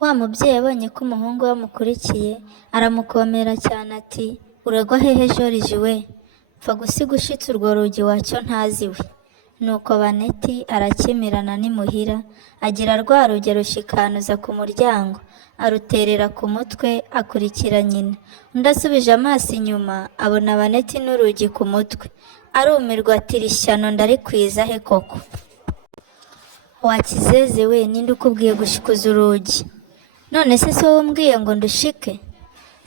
Wa mubyeyi abonye ko umuhungu we amukurikiye, aramukomera cyane ati uragwa hehe Joriji we, pfa gusiga ushitse urwo rugi wacyo ntazi we. Nuko Baneti arakimirana n'imuhira, agira rwa rugi rushikanuza ku muryango, aruterera ku mutwe akurikira nyina. Undi asubije amaso inyuma abona Baneti n'urugi ku mutwe, arumirwa ati iri shyano ndarikwiza he koko. Wakizeze we, ninde ukubwiye gushikuza urugi? None se si wowe umbwiye ngo ndushike?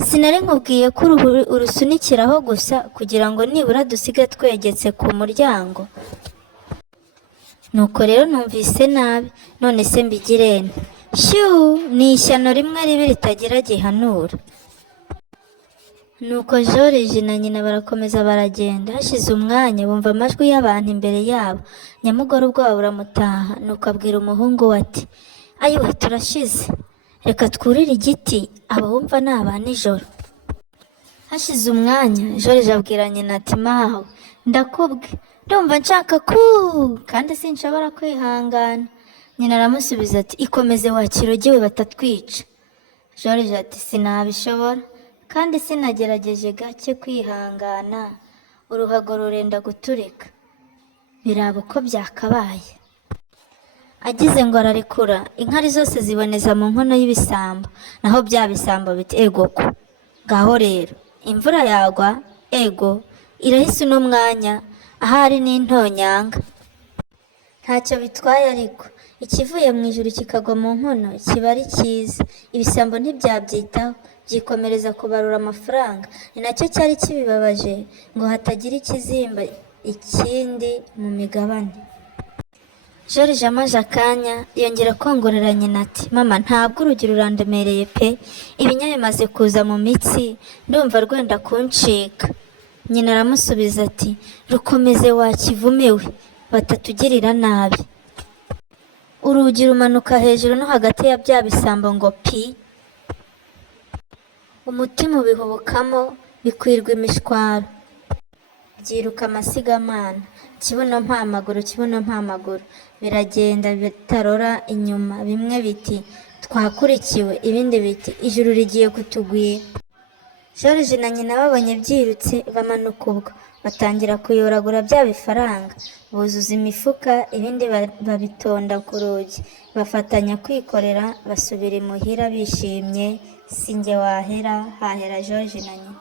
Sinari nkubwiye ko urusunikiraho gusa kugira ngo nibura dusige twegetse ku muryango? Nuko rero numvise nabi, none se mbigirene? Shuu, ni ishyano rimwe ribi ritagira gihanura. Nuko Joriji na nyina barakomeza baragenda, hashize umwanya bumva amajwi y'abantu imbere yabo. Nyamugore ubwoba buramutaha, nuko abwira umuhungu we ati ayiwe turashize, reka twurire igiti abawumva ni aba nijoro. Hashize umwanya Joriji abwira nyina ati mawe ndakubwe, ndumva nshaka kandi sinshobora kwihangana. Nyina aramusubiza ati ikomeze wakirogewe batatwica. Joriji ati sinabishobora kandi sinagerageje gake kwihangana, uruhago rurenda guturika, biraba uko byakabaye. Agize ngo ararekura, inkari zose ziboneza mu nkono y'ibisambo, naho bya bisambo biti ego ko ngaho rero imvura yagwa, ego irahise uno mwanya, ahari n'intonyanga. Ntacyo bitwaye ariko ikivuye mu ijuru kikagwa mu nkono kiba ari cyiza. Ibisambo ntibyabyitaho, byikomereza kubarura amafaranga. Ni nacyo cyari kibibabaje, ngo hatagira ikizimba ikindi mu migabane. Joriji amaze akanya yongera kongorera nyina ati mama ntabwo urugi rurandemereye pe, ibinya bimaze kuza mu mitsi, ndumva rwenda kuncika. Nyina aramusubiza ati rukomeze wakivumewe batatugirira nabi. Urugi rumanuka hejuru no hagati ya bya bisambo ngo pi, umutima ubihubukamo bikwirwa imishwaro, byiruka amasigamana, kibuno mpamaguru, biragenda bitarora inyuma, bimwe biti twakurikiwe, ibindi biti ijuru rigiye kutugwira. Joriji na nyina babonye byirutse bamanuka ubwo, batangira kuyoragura bya bifaranga, buzuza imifuka, ibindi babitonda ku rugi, bafatanya kwikorera, basubira imuhira bishimye. Sinjye wahera, hahera Joriji na nyina.